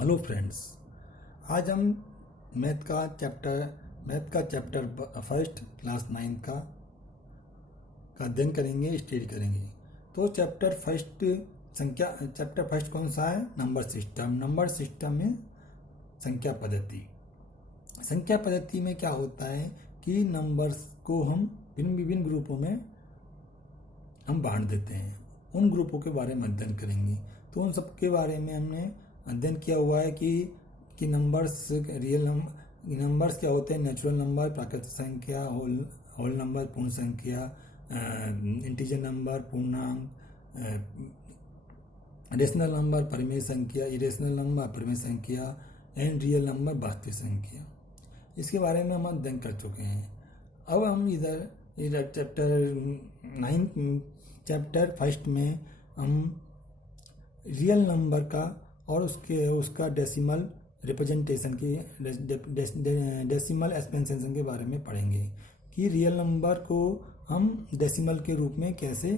Hello friends. आज हम math का चैप्टर फर्स्ट क्लास 9 का अध्ययन करेंगे, स्टडी करेंगे। तो चैप्टर फर्स्ट कौन सा है? नंबर सिस्टम में संख्या पद्धति में क्या होता है कि नंबर्स को हम भिन्न विभिन्न ग्रुपों में हम बांट देते हैं। उन ग्रुपों के बारे में अध्ययन करेंगे। तो उन सब के बारे में हमने अध्ययन किया हुआ है कि नंबर्स क्या होते हैं। नेचुरल नंबर, प्राकृतिक संख्या, होल नंबर, पूर्ण संख्या, इंटीजर नंबर, पूर्णांक, रेशनल नंबर, परिमेय संख्या, इरेशनल नंबर, अपरिमेय संख्या, एंड रियल नंबर, वास्तविक संख्या। इसके बारे में हम अध्ययन कर चुके हैं। अब हम इधर चैप्टर फर्स्ट में हम रियल नंबर का और उसका डेसिमल रिप्रेजेंटेशन की डेसिमल एक्सपेंशन के बारे में पढ़ेंगे कि रियल नंबर को हम डेसिमल के रूप में कैसे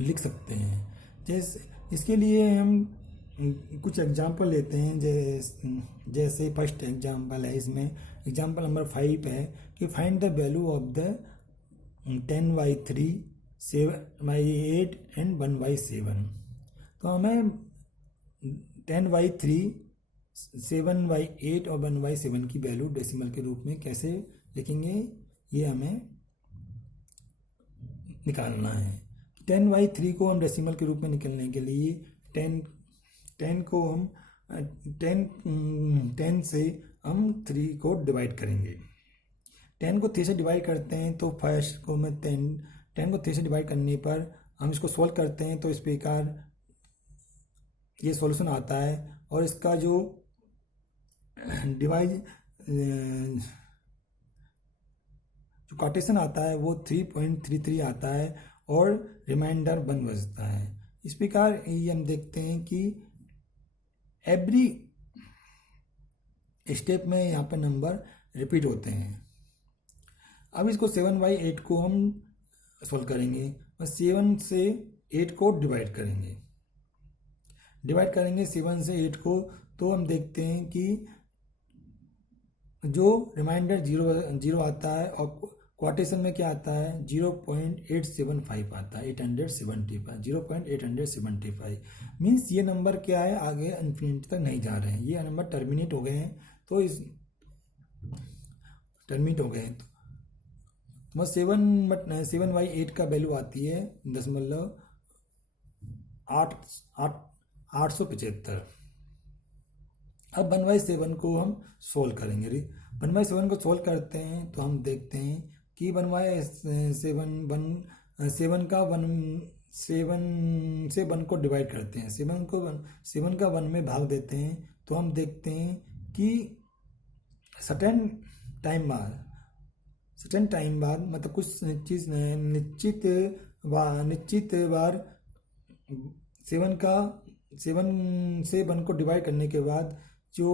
लिख सकते हैं। इसके लिए हम कुछ एग्जाम्पल लेते हैं। जैसे फर्स्ट एग्जाम्पल है, इसमें एग्जाम्पल नंबर 5 है कि find the value of the 10/3, 7/8 and 1/7। तो हमें 10/3, 7/8 और 1/7 की वैल्यू डेसिमल के रूप में कैसे लिखेंगे, ये हमें निकालना है। 10/3 को हम डेसिमल के रूप में निकालने के लिए 10 को हम 10 से हम 3 को डिवाइड करेंगे। 10 को 3 से डिवाइड करते हैं तो फर्स्ट को मैं 10 को 3 से डिवाइड करने पर हम इसको सॉल्व करते हैं तो इस प्रकार ये सॉल्यूशन आता है। और इसका जो क्वोटेशन आता है वो 3.33 आता है और रिमाइंडर 1 बचता है। इस प्रकार ये हम देखते हैं कि एवरी स्टेप में यहाँ पर नंबर रिपीट होते हैं। अब इसको 7/8 को हम सॉल्व करेंगे और 7 से 8 को डिवाइड करेंगे 7 से 8 को। तो हम देखते हैं कि जो रिमाइंडर 0 आता है और क्वोटेशन में क्या आता है 0.875 आता है। 0.875 मीन्स ये नंबर क्या है, आगे इन्फिनिटी तक नहीं जा रहे हैं, ये नंबर टर्मिनेट हो गए हैं। तो टर्मिनेट हो गए हैं तो 7/8 का वैल्यू आती है 0.875। अब 1/7 को हम सोल्व करेंगे। 1/7 को सोल्व करते हैं तो हम देखते हैं कि 7 का 7 से 1 को डिवाइड करते हैं। 7 का 1 में भाग देते हैं तो हम देखते हैं कि सटन टाइम बाद मतलब कुछ निश्चित बार 7 से 1 को डिवाइड करने के बाद जो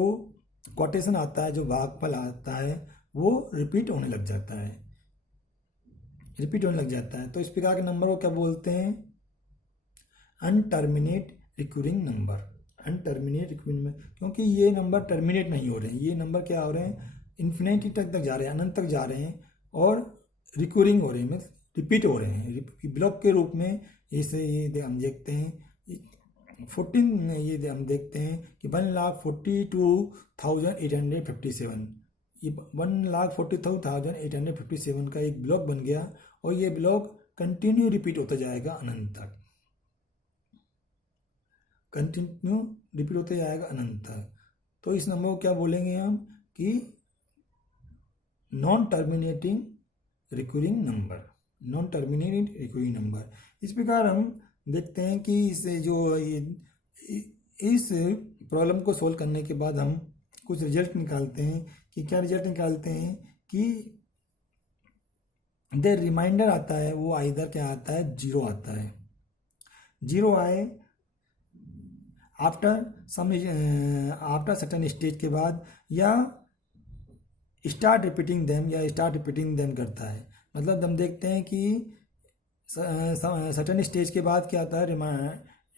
क्वोटेशन आता है, जो भागफल आता है, वो रिपीट होने लग जाता है। तो इस प्रकार के नंबर को क्या बोलते हैं? अनटर्मिनेट रिकरिंग नंबर। क्योंकि ये नंबर टर्मिनेट नहीं हो रहे हैं, ये नंबर क्या हो रहे हैं, इन्फिनिटी तक जा रहे हैं, अनंत तक जा रहे हैं और रिकरिंग हो रहे हैं, मतलब रिपीट हो रहे हैं ब्लॉक के रूप में। इसे ये हम देखते हैं 14, ये हम देखते हैं कि 1,42,857, ये 1,42,857 का एक ब्लॉक बन गया और ये ब्लॉक कंटिन्यू रिपीट होता जाएगा अनंत तक। तो इस नंबर को क्या बोलेंगे हम कि नॉन टर्मिनेटिंग रिकरिंग नंबर। इस प्रकार हम देखते हैं कि इस प्रॉब्लम को सोल्व करने के बाद हम कुछ रिजल्ट निकालते हैं कि क्या रिजल्ट निकालते हैं कि द रिमाइंडर आता है वो आइदर क्या आता है, 0 आता है। 0 आए आफ्टर सटन स्टेज के बाद, या स्टार्ट रिपीटिंग देम करता है। मतलब हम देखते हैं कि सटन स्टेज के बाद क्या आता है,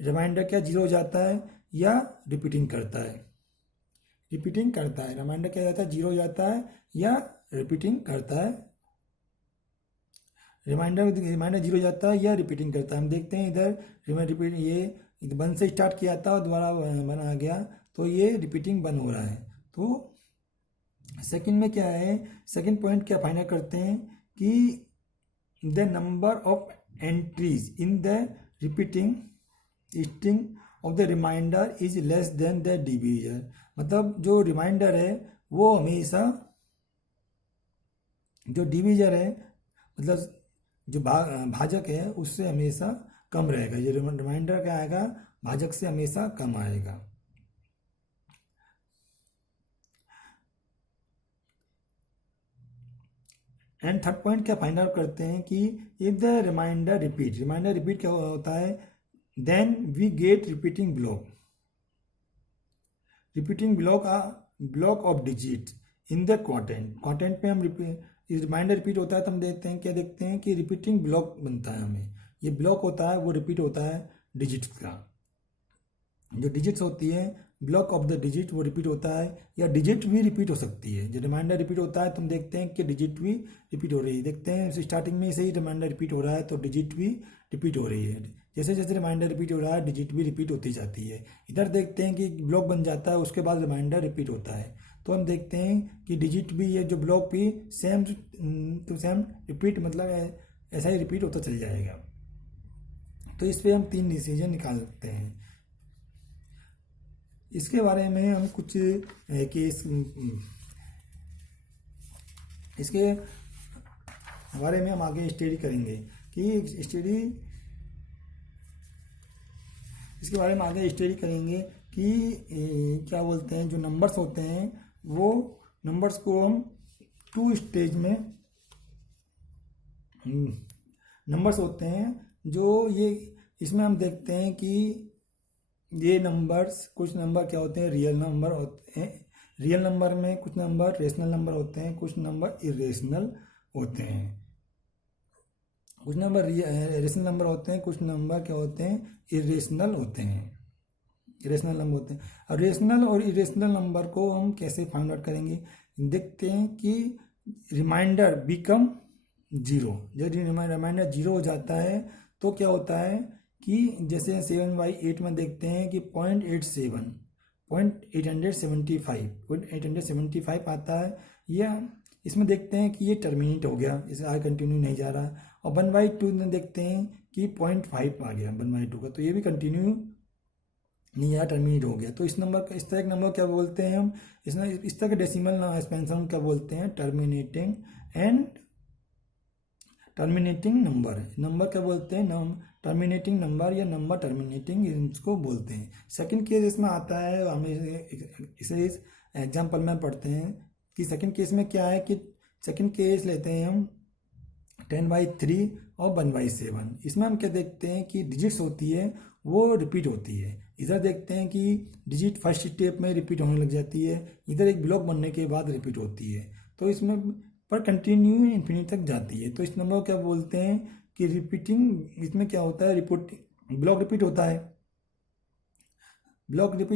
रिमाइंडर क्या 0 हो जाता है या रिपीटिंग करता है? रिपीटिंग करता है। रिमाइंडर क्या जाता है, 0 हो जाता है या रिपीटिंग करता है? रिमाइंडर 0 हो जाता है या रिपीटिंग करता है? हम देखते हैं इधर रिपीट, ये 1 से स्टार्ट किया था और दोबारा 1 आ गया, तो ये रिपीटिंग 1 हो रहा है। तो सेकंड में क्या है, सेकंड पॉइंट क्या फाइंड आउट करते हैं कि the number of entries in the repeating string of the remainder is less than the divisor. मतलब जो रिमाइंडर है वो हमेशा, जो डिवीजर है मतलब जो भाजक है उससे हमेशा कम रहेगा। ये रिमाइंडर क्या आएगा, भाजक से हमेशा कम आएगा। एंड थर्ड पॉइंट क्या फाइंड आउट करते हैं कि इफ द रिमाइंडर रिपीट क्या होता है, then we get repeating block of digit in the quotient में हम रिमाइंडर रिपीट होता है तो हम देखते हैं, क्या देखते हैं कि रिपीटिंग ब्लॉक बनता है। हमें ये ब्लॉक होता है वो रिपीट होता है डिजिट्स का। जो डिजिट्स होती है, ब्लॉक ऑफ द डिजिट वो रिपीट होता है, या डिजिट भी रिपीट हो सकती है। जो रिमाइंडर रिपीट होता है तुम देखते हैं कि डिजिट भी रिपीट हो रही है। देखते हैं स्टार्टिंग में से ही रिमाइंडर रिपीट हो रहा है तो डिजिट भी रिपीट हो रही है। जैसे जैसे रिमाइंडर रिपीट हो रहा है डिजिट भी रिपीट होती जाती है। इधर देखते हैं कि ब्लॉक बन जाता है उसके बाद रिमाइंडर रिपीट होता है, तो हम देखते हैं कि डिजिट भी, ये जो ब्लॉक भी सेम टू सेम रिपीट, मतलब ऐसा ही रिपीट होता चल जाएगा। तो इस पर हम 3 डिसीजन निकाल सकते हैं। इसके बारे में हम कुछ केस, इसके बारे में हम आगे स्टडी करेंगे कि इसके बारे में आगे स्टडी करेंगे कि क्या बोलते हैं, जो नंबर्स होते हैं वो नंबर्स को हम 2 स्टेज में नंबर्स होते हैं जो ये, इसमें हम देखते हैं कि ये नंबर्स, कुछ नंबर क्या होते हैं, रियल नंबर होते हैं। रियल नंबर में कुछ नंबर रेशनल नंबर होते हैं, कुछ नंबर इरेशनल होते हैं। कुछ नंबर रेशनल नंबर होते हैं, कुछ नंबर क्या होते हैं, इरेशनल होते हैं। इरेशनल नंबर होते हैं। और रेशनल और इरेशनल नंबर को हम कैसे फाइंड आउट करेंगे, देखते हैं कि रिमाइंडर बिकम 0, जब रिमाइंडर 0 हो जाता है तो क्या होता है कि जैसे 7/8 में देखते हैं कि 0.875 आता है, या इसमें देखते हैं कि ये टर्मिनेट हो गया, इसे आगे कंटिन्यू नहीं जा रहा। और 1/2 में देखते हैं कि 0.5 आ गया 1/2 का, तो ये भी कंटिन्यू नहीं आया, टर्मिनेट हो गया। तो इस नंबर का, इस तरह के नंबर क्या बोलते हैं हम, इस तरह के डेसिमल एक्सपेंशन क्या बोलते हैं, टर्मिनेटिंग नंबर क्या बोलते हैं, टर्मिनेटिंग नंबर या नंबर टर्मिनेटिंग, इसको बोलते हैं। सेकंड केस इसमें आता है, हम इसे इस एग्जाम्पल में पढ़ते हैं कि सेकंड केस में क्या है कि सेकंड केस लेते हैं हम 10/3 और 1/7। इसमें हम क्या देखते हैं कि डिजिट्स होती है वो रिपीट होती है। इधर देखते हैं कि डिजिट फर्स्ट स्टेप में रिपीट होने लग जाती है, इधर एक ब्लॉक बनने के बाद रिपीट होती है, तो इसमें पर कंटिन्यू इन्फिनिटी तक जाती है। तो इस नंबर को क्या बोलते हैं कि रिपीटिंग, इसमें क्या होता है, ब्लॉक रिपीट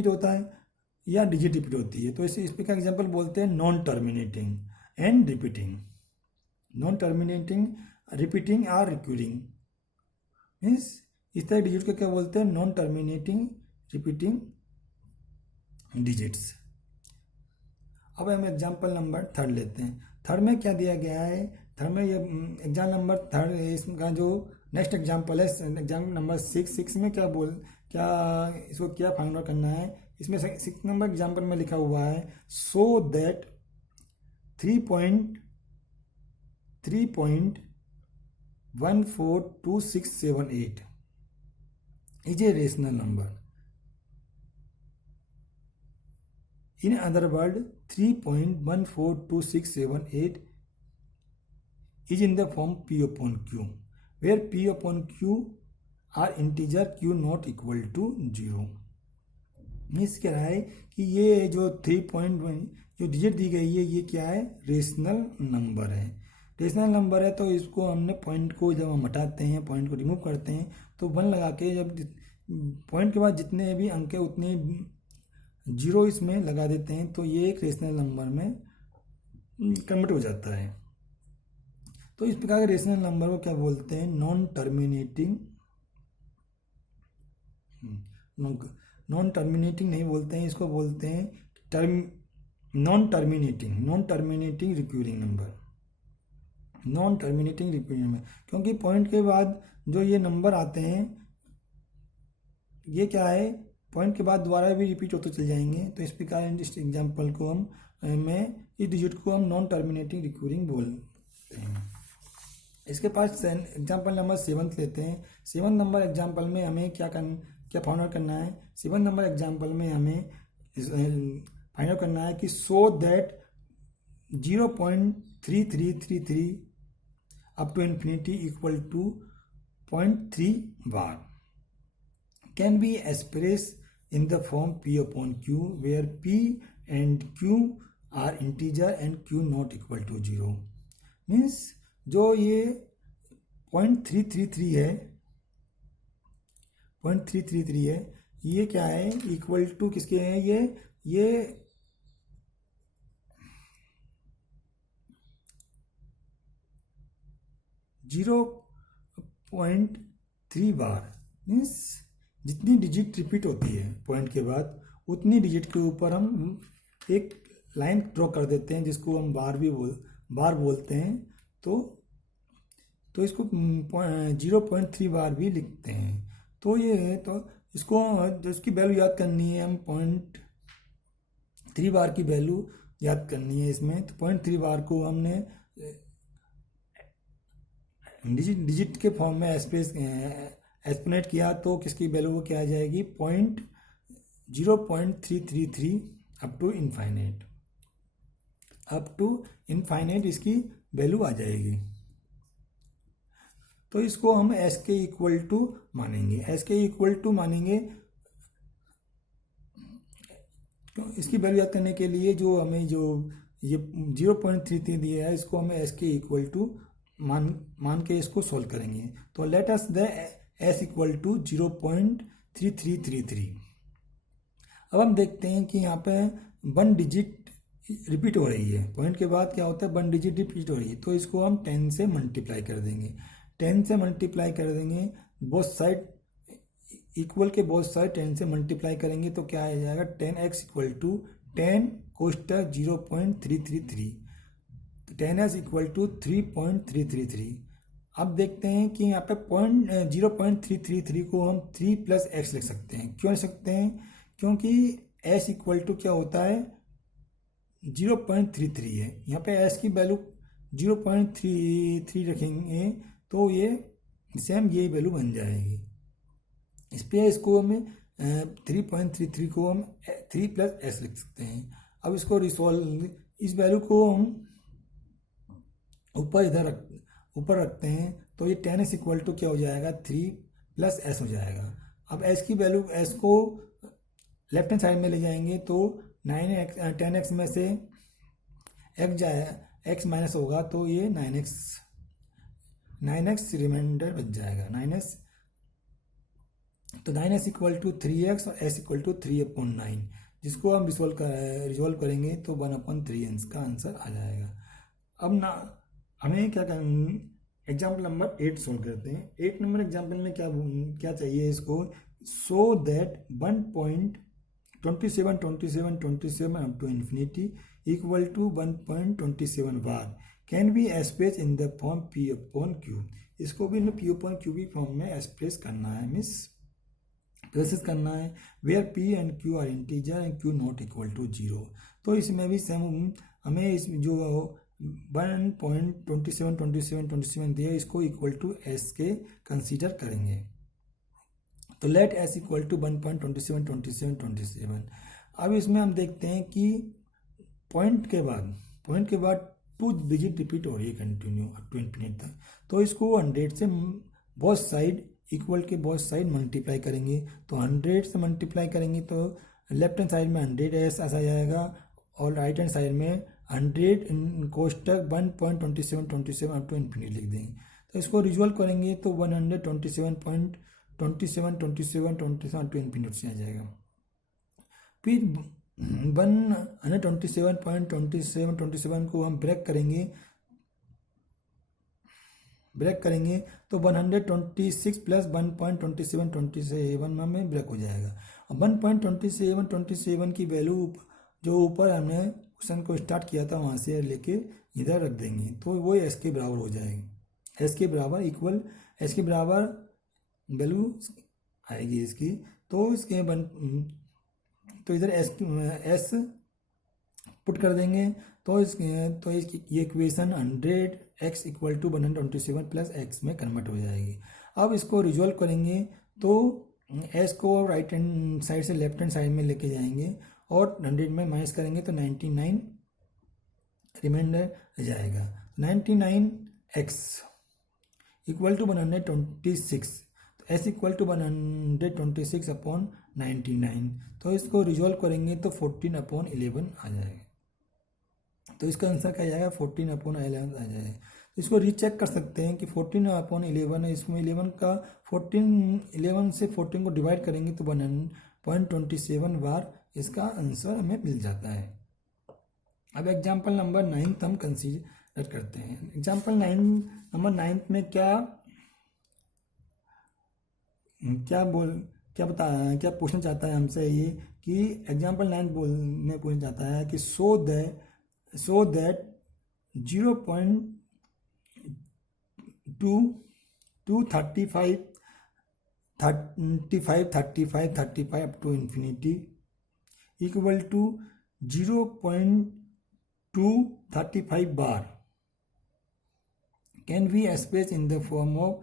होता है या डिजिट रिपीट होती है। तो इस पे का एग्जांपल बोलते हैं non terminating and repeating. Non terminating, repeating और रिक्यूरिंग, मीन्स इस तरह डिजिट को क्या बोलते हैं, नॉन टर्मिनेटिंग रिपीटिंग डिजिट्स। अब हम एग्जाम्पल नंबर 3 लेते हैं। थर्ड में क्या दिया गया है, थर्ड में ये एग्जाम नंबर 3 इसका जो नेक्स्ट एग्जाम्पल है, एग्जाम्पल नंबर 6 में क्या इसको क्या फाइंड आउट करना है। इसमें 6 नंबर एग्जाम्पल में लिखा हुआ है, so that 3.142678 is a rational number. In other words, 3.142678 is in the form P upon Q, where P upon Q are integer Q not equal to 0. Means कह रहा है कि ये जो 3.1 जो डिजिट दी गई है ये क्या है, रेशनल नंबर है। रेशनल नंबर है तो इसको हमने पॉइंट को जब हम हटाते हैं, पॉइंट को रिमूव करते हैं तो 1 लगा के जब पॉइंट के बाद जितने भी अंक है उतने जीरो इसमें लगा देते हैं, तो ये एक रेशनल नंबर में कन्वर्ट हो जाता है। तो इस प्रकार के रेशनल नंबर को क्या बोलते हैं? नॉन टर्मिनेटिंग नहीं बोलते हैं, इसको बोलते हैं नॉन टर्मिनेटिंग रिक्यूरिंग नंबर। क्योंकि पॉइंट के बाद जो ये नंबर आते हैं ये क्या है, पॉइंट के बाद दोबारा भी रिपीट होते चले जाएंगे। तो इस प्रकार इस एग्जाम्पल को इस डिजिट को हम नॉन टर्मिनेटिंग रिक्यूरिंग बोलते हैं। इसके पास एग्जाम्पल नंबर 7 लेते हैं। 7 नंबर एग्जाम्पल में हमें क्या फाइंड आउट करना है? 7 नंबर एग्जाम्पल में हमें फाइंड आउट करना है कि so that 0.3333 up to infinity equal to 0.3 bar can be expressed in the form P upon Q, where P and Q are integer and Q not equal to 0. Means जो ये 0.333 है, 0.333 है, ये क्या है? इक्वल टू किसके हैं? ये 0.3 बार मीन्स जितनी डिजिट रिपीट होती है पॉइंट के बाद उतनी डिजिट के ऊपर हम एक लाइन ड्रॉ कर देते हैं जिसको हम बार बोलते हैं। तो इसको 0.3 बार भी लिखते हैं। तो ये है, तो इसको इसकी वैल्यू याद करनी है, हम 0.3 बार की वैल्यू याद करनी है इसमें। तो 0.3 बार को हमने डिजिट के फॉर्म में एक्सपोनेंट किया तो किसकी वैल्यू क्या आ जाएगी? 0.333 अप टू इनफाइनाइट इसकी वैल्यू आ जाएगी। तो इसको हम एस के इक्वल टू मानेंगे। इसकी वैल्यू याद करने के लिए जो हमें ये 0.33 दिया है इसको हमें एस के इक्वल टू मान के इसको सोल्व करेंगे। तो let us the S equal to 0.3333। अब हम देखते हैं कि यहाँ पे 1 डिजिट रिपीट हो रही है। पॉइंट के बाद क्या होता है? 1 डिजिट रिपीट हो रही है। तो इसको हम 10 से मल्टीप्लाई कर देंगे। बोथ साइड इक्वल के बोथ साइड 10 से मल्टीप्लाई करेंगे तो क्या आ जाएगा? 10x इक्वल टू 10 कोष्टक 0.333, 10s इक्वल टू 3.333। अब देखते हैं कि यहाँ पे 0.333 को हम 3 + x लिख सकते हैं। क्यों लिख सकते हैं? क्योंकि s इक्वल टू क्या होता है? 0.33 है। यहाँ पे s की वैल्यू 0.33 रखेंगे तो ये सेम ये वैल्यू बन जाएगी। इस पर इसको हमें 3.33 को हम 3 + s लिख सकते हैं। अब इसको रिसॉल्व, इस वैल्यू को हम ऊपर रखते हैं तो ये 10s इक्वल टू क्या हो जाएगा? 3 + s हो जाएगा। अब s की वैल्यू, s को लेफ्ट हैंड साइड में ले जाएंगे तो 10x में से x माइनस होगा तो ये 9x रिमाइंडर बच जाएगा। 9s, तो 9s इक्वल टू 3x और s इक्वल टू 3/9, जिसको हम रिजोल्व करेंगे तो 1/3 का आंसर आ जाएगा। अब हमें क्या करना? एग्जाम्पल नंबर 8 सोल्व करते हैं। 8 नंबर एग्जाम्पल में क्या चाहिए इसको? So that 1.27 up to infinity equal to 1.27 bar can be express in the form P upon Q। इसको भी P upon Q की फॉर्म में एक्सप्रेस करना है, प्रोसेस करना है, where P and Q are integer and Q not equal to 0। तो इसमें भी सेम हमें इस जो 1.27 दिया इसको इक्वल टू s के कंसीडर करेंगे। तो लेट s इक्वल टू 1.27। अब इसमें हम देखते हैं कि पॉइंट के बाद 2 डिजिट रिपीट हो रही है कंटिन्यू अप टू इन्फिनिट तक। तो इसको 100 से बोथ साइड इक्वल के बोथ साइड मल्टीप्लाई करेंगे। तो 100 से मल्टीप्लाई करेंगे तो लेफ्ट हैंड साइड में 100s आ जाएगा और राइट हैंड साइड में 100 इन कोष्टक 1.27 अप टू इन्फिनिटी लिख देंगे। तो इसको रिजोल्व करेंगे तो 127.27 27 27 27 टू इन्फिनिटी आ जाएगा। फिर 127.27 को हम ब्रेक करेंगे तो 126 प्लस 1.27 में हमें ब्रेक हो जाएगा। अब 1.27 की वैल्यू जो ऊपर हमने क्वेश्चन को स्टार्ट किया था वहाँ से लेके इधर रख देंगे तो वो एस के बराबर हो जाएगी। एस के बराबर वैल्यू आएगी इसकी, तो इसके तो इधर एस पुट कर देंगे तो इसकी ये equation 100x equal to 127 plus x में कन्वर्ट हो जाएगी। अब इसको रिजॉल्व करेंगे तो एस को राइट हैंड साइड से लेफ्ट हैंड साइड में लेके जाएंगे और 100 में माइनस करेंगे तो 99 रिमाइंडर रह जाएगा। 99x इक्वल टू 126, तो एस इक्वल टू 126 अपॉन 99, तो इसको रिजॉल्व करेंगे तो 14/11 आ जाएगा। तो इसका आंसर क्या जाएगा 14/11 आ जाएगा। तो इसको रीचेक कर सकते हैं कि 14/11 है, इसमें 11 से 14 को डिवाइड करेंगे तो 1.27 बार इसका आंसर हमें मिल जाता है। अब एग्जाम्पल नंबर 9 हम कंसीडर करते हैं। एग्जाम्पल नंबर 9 में क्या पूछना चाहता है हमसे ये कि एग्जाम्पल 9 में पूछना चाहता है कि so that 0.235 up to infinity equal to 0.235 bar can be express in the form of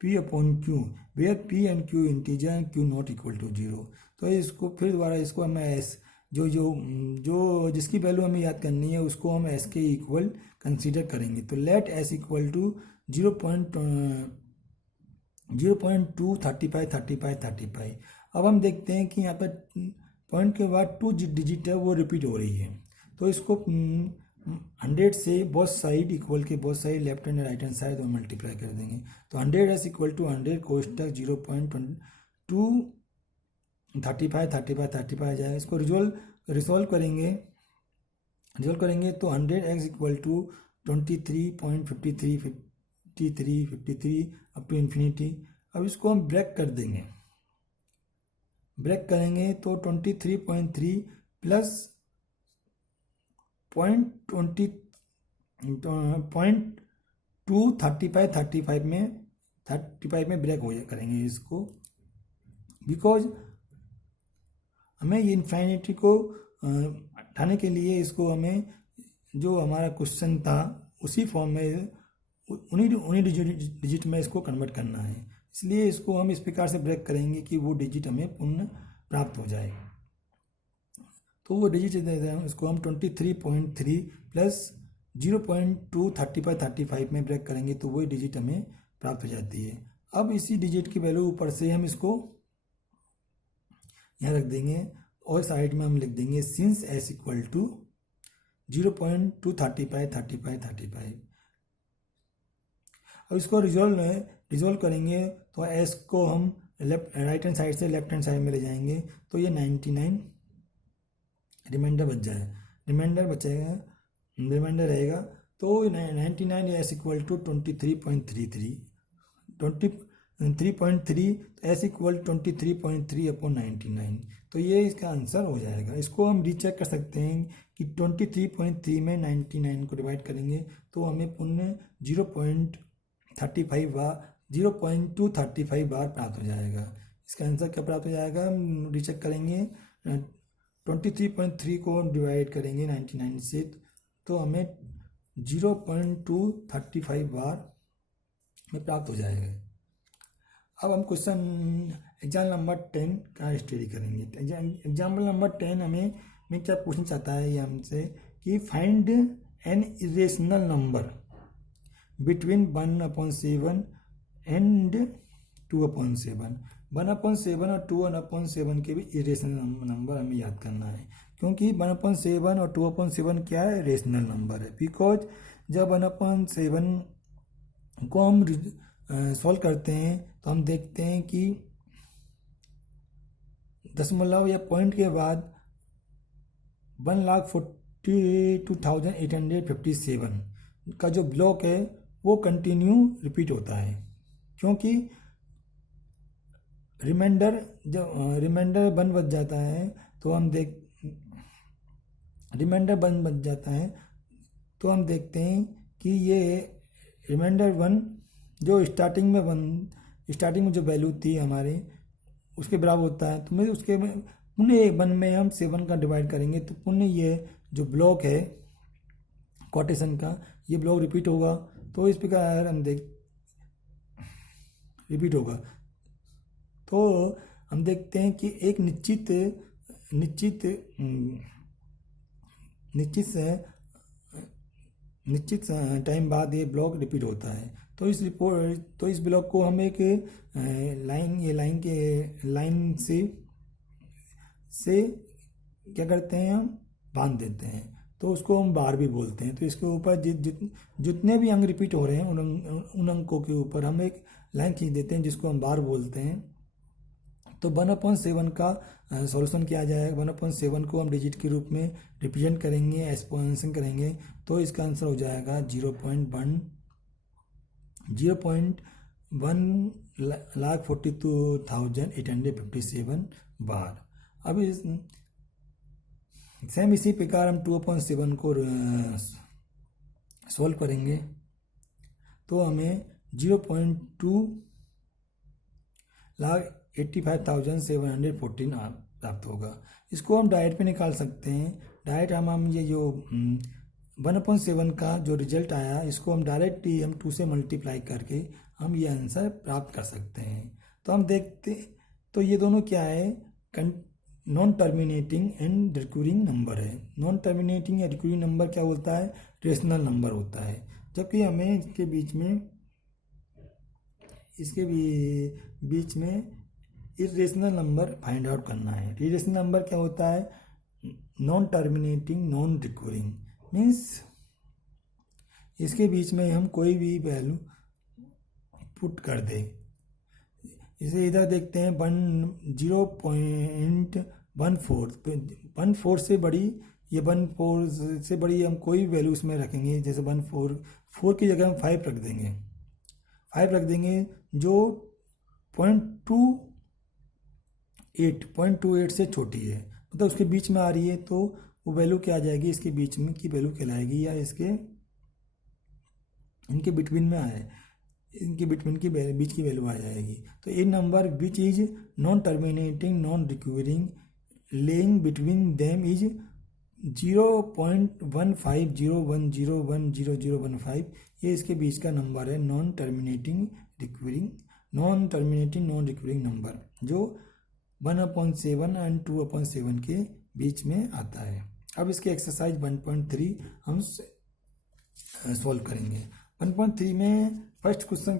P/Q where P and Q integer and Q not equal to 0। तो इसको फिर दोबारा इसको हमें एस जो जिसकी वैल्यू हमें याद करनी है उसको हम एस के इक्वल कंसीडर करेंगे। तो लेट एस इक्वल टू 0.235। अब हम देखते हैं कि यहाँ पर पॉइंट के बाद 2 डिजिट है वो रिपीट हो रही है, तो इसको 100 से बोथ साइड इक्वल के both side left hand right hand side और मल्टीप्लाई कर देंगे। तो 100s इक्वल टू 100 कोष्टक 0.235 आ जाएगा। इसको रिजोल्व करेंगे तो 100x equal to 23.53 up to infinity. अब इसको हम ब्रेक करेंगे तो 23.3 प्लस 0.235 में ब्रेक हो करेंगे इसको, बिकॉज हमें ये इन्फिनिटी को हटाने के लिए इसको हमें जो हमारा क्वेश्चन था उसी फॉर्म में उन्हीं डिजिट में इसको कन्वर्ट करना है, इसलिए इसको हम इस प्रकार से ब्रेक करेंगे कि वो डिजिट हमें पुनः प्राप्त हो जाए। तो वो डिजिट इसको हम 23.3 प्लस 0.235 में ब्रेक करेंगे तो वही डिजिट हमें प्राप्त हो जाती है। अब इसी डिजिट की वैल्यू ऊपर से हम इसको यहाँ रख देंगे और साइड में हम लिख देंगे सिंस एस इक्वल टू 0.235। अब इसको रिजोल्व करेंगे तो एस को हम राइट हैंड साइड से लेफ्ट हैंड साइड में ले जाएंगे तो ये 99 रिमाइंडर रहेगा। तो 99 S equal to 23.3 S equal 23.3/99, तो ये इसका आंसर हो जाएगा। इसको हम रीचेक कर सकते हैं कि 23.3 में 99 को डिवाइड करेंगे तो हमें पुनः 0.235 बार प्राप्त हो जाएगा। इसका आंसर क्या प्राप्त हो जाएगा हम रीचेक करेंगे। 23.3 को डिवाइड करेंगे 99 से तो हमें 0.235 बार में प्राप्त हो जाएगा। अब हम क्वेश्चन एग्जाम्पल नंबर 10 का स्टडी करेंगे। एग्जाम्पल नंबर 10 में क्या पूछना चाहता है ये हमसे कि find an irrational number between 1/7 and 2/7। 1/7 और 2/7 के भी इरेशनल नंबर हमें याद करना है, क्योंकि 1/7 और 2/7 क्या है रेशनल नंबर है। बिकॉज जब 1/7 को हम सॉल्व करते हैं तो हम देखते हैं कि दशमलव या पॉइंट के बाद 1,42,857 का जो ब्लॉक है वो कंटिन्यू रिपीट होता है, क्योंकि रिमाइंडर जब रिमाइंडर 1 बच जाता है तो हम रिमाइंडर 1 बच जाता है तो हम देखते हैं कि ये रिमाइंडर 1 जो स्टार्टिंग में जो वैल्यू थी हमारे उसके बराबर होता है, तो मैं उसके पुनः 1 में हम 7 का डिवाइड करेंगे तो पुनः ये जो ब्लॉक है क्वोटेशन का ये ब्लॉक रिपीट होगा। तो इस प्रकार हम रिपीट होगा तो हम देखते हैं कि एक निश्चित टाइम बाद ये ब्लॉक रिपीट होता है। तो इस ब्लॉक को हम एक लाइन से क्या करते हैं, हम बांध देते हैं, तो उसको हम बार भी बोलते हैं। तो इसके ऊपर जितने भी अंक रिपीट हो रहे हैं उन अंकों के ऊपर हम एक लाइन खींच देते हैं जिसको हम बार बोलते हैं। तो 1/7 का सॉल्यूशन किया जाएगा। 1/7 को हम डिजिट के रूप में रिप्रेजेंट करेंगे, एक्सपोनेंशियल करेंगे, तो इसका आंसर हो जाएगा 0.1,42,857 बार। अब इसी प्रकार हम 2/7 को सॉल्व करेंगे तो हमें 0.2,85,714 प्राप्त होगा। इसको हम डायरेक्ट पे निकाल सकते हैं। डायरेक्ट हम ये जो 1/7 का जो रिजल्ट आया इसको हम डायरेक्ट ही हम 2 से मल्टीप्लाई करके हम ये आंसर प्राप्त कर सकते हैं। तो हम देखते तो ये दोनों क्या है, non terminating and recurring number है। नॉन टर्मिनेटिंग या रिकरिंग नंबर क्या होता है, रेशनल नंबर होता है, जबकि हमें इसके बीच में इरेशनल नंबर फाइंड आउट करना है। इरेशनल नंबर क्या होता है, non terminating non recurring, means इसके बीच में हम कोई भी वैल्यू पुट कर दें। इसे इधर देखते हैं 0.14 से बड़ी, ये 14 से बड़ी हम कोई वैल्यू इसमें रखेंगे, जैसे 4 की जगह हम 5 रख देंगे जो 0.28 से छोटी है, मतलब उसके बीच में आ रही है, तो वो वैल्यू क्या आ जाएगी, इसके बीच में की वैल्यू कहलाएगी, या इनके बिटवीन में आए, इनके बिटवीन की बीच की वैल्यू आ जाएगी। तो a number which is non terminating non recurring laying between them is 0.1501010015, ये इसके बीच का नंबर है non terminating non recurring number, जो 1/7 एंड 2/7 के बीच में आता है। अब इसके एक्सरसाइज 1.3 हम सॉल्व करेंगे। 1.3 में फर्स्ट क्वेश्चन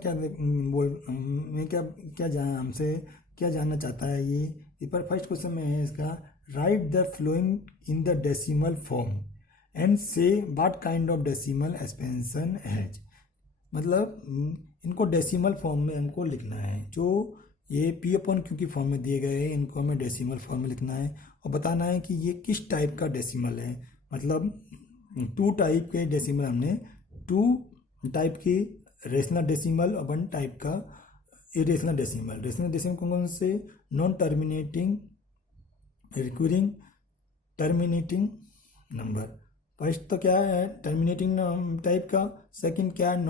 हमसे क्या जानना चाहता है, ये पर फर्स्ट क्वेश्चन में है इसका, write the following in the decimal form and say what kind of decimal expansion has, मतलब इनको डेसिमल फॉर्म में हमको लिखना है। जो ये P/Q की फॉर्म में दिए गए हैं इनको हमें डेसिमल फॉर्म में लिखना है और बताना है कि ये किस टाइप का डेसिमल है। मतलब 2 टाइप के डेसिमल, हमने 2 टाइप की रेशनल डेसिमल और 1 टाइप का इरेशनल डेसिमल। रेशनल डेसिमल कौन से, non terminating recurring terminating number. First तो क्या है टर्मिनेटिंग टाइप का, सेकंड क्या है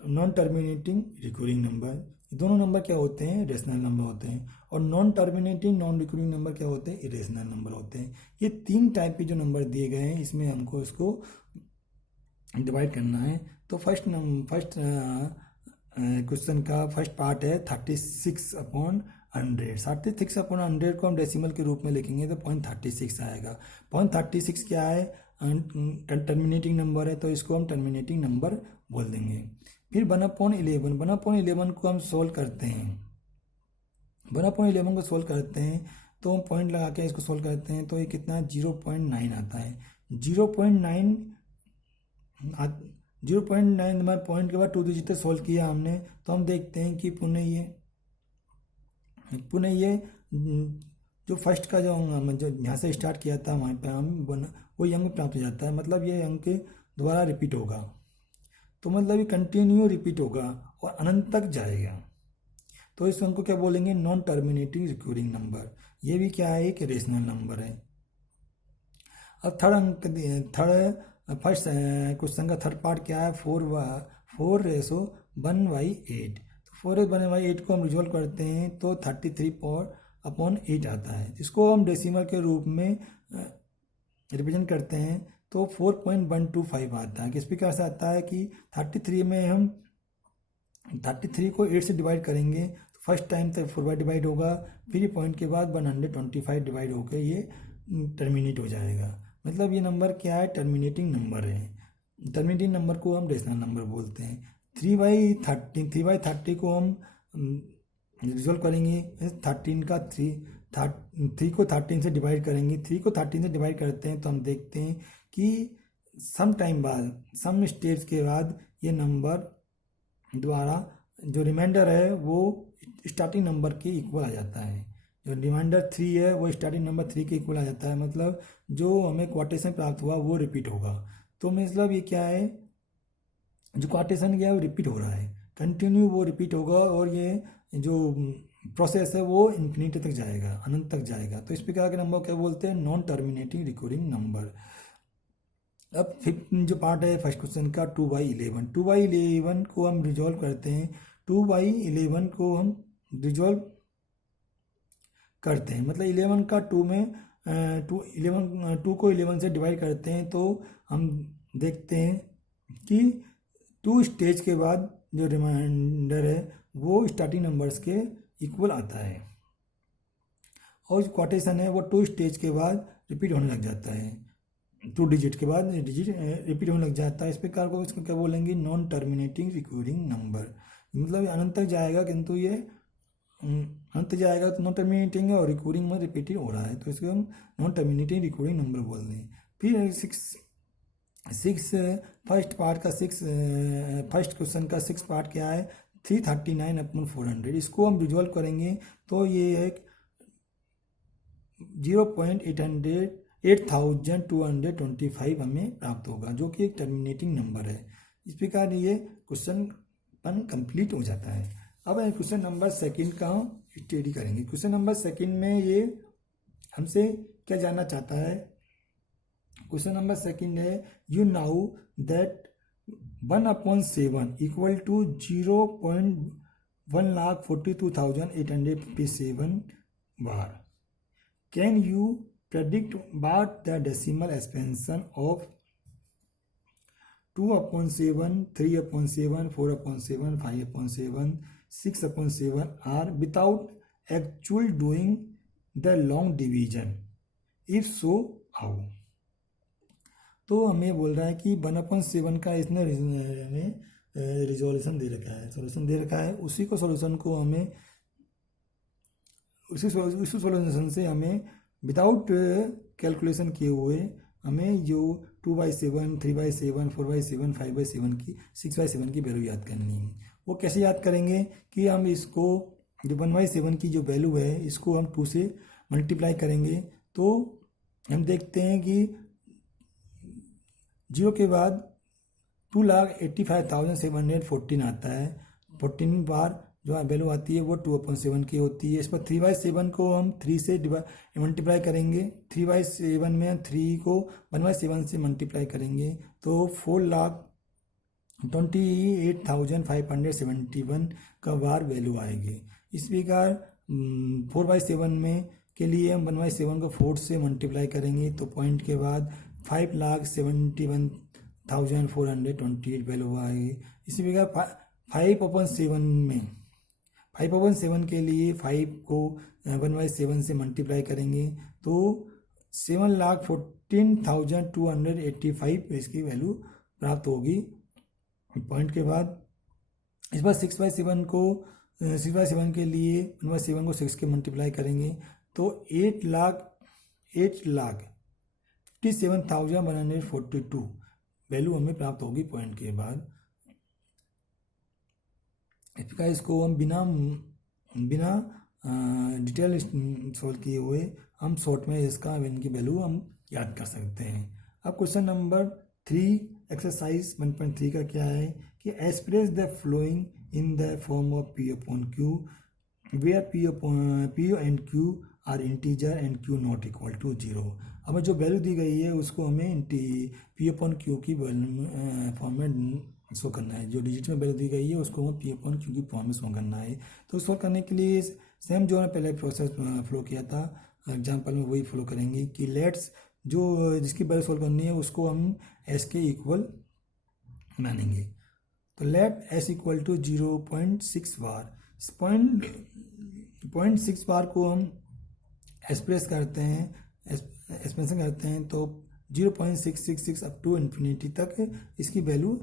नॉन टर्मिनेटिंग रिकरिंग नंबर। दोनों नंबर क्या होते हैं, रेशनल नंबर होते हैं, और non terminating non recurring number क्या होते हैं, इरेशनल नंबर होते हैं। ये 3 टाइप के जो नंबर दिए गए हैं इसमें हमको इसको डिवाइड करना है। तो फर्स्ट क्वेश्चन का फर्स्ट पार्ट है 36/100। 36/100 को हम डेसिमल के रूप में लिखेंगे तो 0.36 आएगा। 0.36 क्या है, टर्मिनेटिंग नंबर है, तो इसको हम टर्मिनेटिंग नंबर बोल देंगे। फिर 1/11 को हम सोल्व करते हैं। 1/11 को सोल्व करते हैं तो हम पॉइंट लगा के इसको सोल्व करते हैं तो ये कितना 0.9 आता है। 0.9 हमारे पॉइंट के बाद 2 डिजिट सोल्व किया हमने, तो हम देखते हैं कि पुनः ये जो फर्स्ट का जो यहाँ से स्टार्ट किया था वहाँ पे हम वही अंक प्राप्त हो जाता है, मतलब ये अंक दोबारा रिपीट होगा, तो मतलब ये कंटिन्यू रिपीट होगा और अनंत तक जाएगा। तो इस अंक को क्या बोलेंगे? Non terminating recurring number. ये भी क्या है? एक रेशनल नंबर है। अब फर्स्ट क्वेश्चन का थर्ड पार्ट क्या है? 4:1/8। तो 4:1/8 को हम रिजोल्व करते हैं तो 33/8 आता है। इसको हम डेसिमल के रूप में रिप्रेजेंट करते हैं तो 4.125 आता है। किस प्रकार से आता है कि 33 में हम 33 को 8 से डिवाइड करेंगे तो फर्स्ट टाइम तक 4 डिवाइड होगा, फिर पॉइंट के बाद 125 डिवाइड होकर ये टर्मिनेट हो जाएगा। मतलब ये नंबर क्या है? टर्मिनेटिंग नंबर है। टर्मिनेटिंग नंबर को हम रेशनल नंबर बोलते हैं। 3/30 को हम रिजोल्व करेंगे। 3 को 13 से डिवाइड करेंगे। 3 को 13 से डिवाइड करते हैं तो हम देखते हैं कि सम टाइम बाद, सम स्टेप्स के बाद ये नंबर द्वारा जो रिमाइंडर है वो स्टार्टिंग नंबर के इक्वल आ जाता है। जो रिमाइंडर 3 है वो स्टार्टिंग नंबर 3 के इक्वल आ जाता है, मतलब जो हमें क्वार्टेशन प्राप्त हुआ वो रिपीट होगा। तो मतलब ये क्या है? जो क्वार्टेशन क्या है वो रिपीट हो रहा है, कंटिन्यू वो रिपीट होगा और ये जो प्रोसेस है वो इन्फिनिटी तक जाएगा, अनंत तक जाएगा। तो इस प्रकार के नंबर क्या बोलते हैं? Non terminating recurring number. अब फिफ्थ जो पार्ट है फर्स्ट क्वेश्चन का 2/11। 2/11 को हम रिजॉल्व करते हैं। 2/11 को हम रिजॉल्व करते हैं, मतलब 11 का 2 में 2 को 11 से डिवाइड करते हैं तो हम देखते हैं कि 2 स्टेज के बाद जो रिमाइंडर है वो स्टार्टिंग नंबर्स के इक्वल आता है और जो क्वार्टेशन है वो 2 स्टेज के बाद रिपीट होने लग जाता है। 2 डिजिट के बाद डिजिट रिपीट होने लग जाता है। इस प्रकार को इसको क्या बोलेंगे? Non terminating recurring number. मतलब अनंत तक जाएगा, किंतु ये अंत जाएगा तो नॉन टर्मिनेटिंग है और रिकरिंग में रिपीटेड हो रहा है, तो इसको हम नॉन टर्मिनेटिंग रिकरिंग नंबर बोल रहे हैं। फिर फर्स्ट पार्ट का फर्स्ट क्वेश्चन का 6 पार्ट क्या है? 339/400। इसको हम रिजॉल्व करेंगे तो ये एक 8225 हमें प्राप्त होगा, जो कि एक टर्मिनेटिंग नंबर है। इस प्रकार ये क्वेश्चन कंप्लीट हो जाता है। अब क्वेश्चन नंबर सेकंड का स्टडी करेंगे। क्वेश्चन नंबर सेकंड में ये हमसे क्या जानना चाहता है? क्वेश्चन नंबर सेकंड है, you now that 1/7 equal to 0.1,42,857 bar. Can you predict what the decimal expansion of 2/7, 3/7, 4/7, 5/7, 6/7 are without actual doing the long division? If so, how? तो हमें बोल रहा है कि 1/7 का इसने रिजोल्यूशन दे रखा है, सॉल्यूशन दे रखा है। उसी सॉल्यूशन से हमें विदाउट कैलकुलेशन किए हुए हमें जो 2/7, 3/7, 4/7, 5/7 की 6/7 की वैल्यू याद करनी है। वो कैसे याद करेंगे कि हम इसको जो 1/7 की जो वैल्यू है इसको हम 2 से मल्टीप्लाई करेंगे तो हम देखते हैं कि 0 के बाद 2,85,714 आता है। 14 बार जो वैल्यू आती है वो 2/7 की होती है। इस पर 3/7 को हम 3 से मल्टीप्लाई करेंगे। 3/7 में 3 को 1/7 से मल्टीप्लाई करेंगे तो 4,28,571 का बार वैल्यू आएगी। इस प्रकार 4/7 में के लिए हम 1/7 को 4 से मल्टीप्लाई करेंगे तो पॉइंट के बाद 5,71,428 वैल्यू आएगी। इसी प्रकार 5/7 के लिए 5 को 1/7 से मल्टीप्लाई करेंगे तो 7,14,285 इसकी वैल्यू प्राप्त होगी पॉइंट के बाद। इस बार 6/7 के लिए 1/7 को 6 के मल्टीप्लाई करेंगे तो 8,57,142 वैल्यू हमें प्राप्त होगी पॉइंट के बाद। इस प्रकार इसको हम बिना डिटेल सोल्व किए हुए हम शॉर्ट में इसका इनकी वैल्यू हम याद कर सकते हैं। अब क्वेश्चन नंबर 3 एक्सरसाइज 1.3 का क्या है कि express the following in the form of P upon Q where P and Q are integer and Q not equal to 0। हमें जो वैल्यू दी गई है उसको हमें P अपॉन Q की फॉर्म में शो करना है। जो डिजिट में वैल्यू दी गई है उसको हमें P अपॉन Q की फॉर्म में शो करना है। तो सॉल्व करने के लिए सेम जो है पहले प्रोसेस फ्लो किया था एग्जाम्पल में वही फॉलो करेंगे कि लेट्स जो जिसकी वैल्यू सॉल्व करनी है उसको हम s के इक्वल मानेंगे। तो लेट s इक्वल टू 0.6 बार। 0.6 बार को हम एक्सप्रेस करते हैं एक्सपेंशन करते हैं तो 0.666 अप टू इन्फिनिटी तक इसकी वैल्यू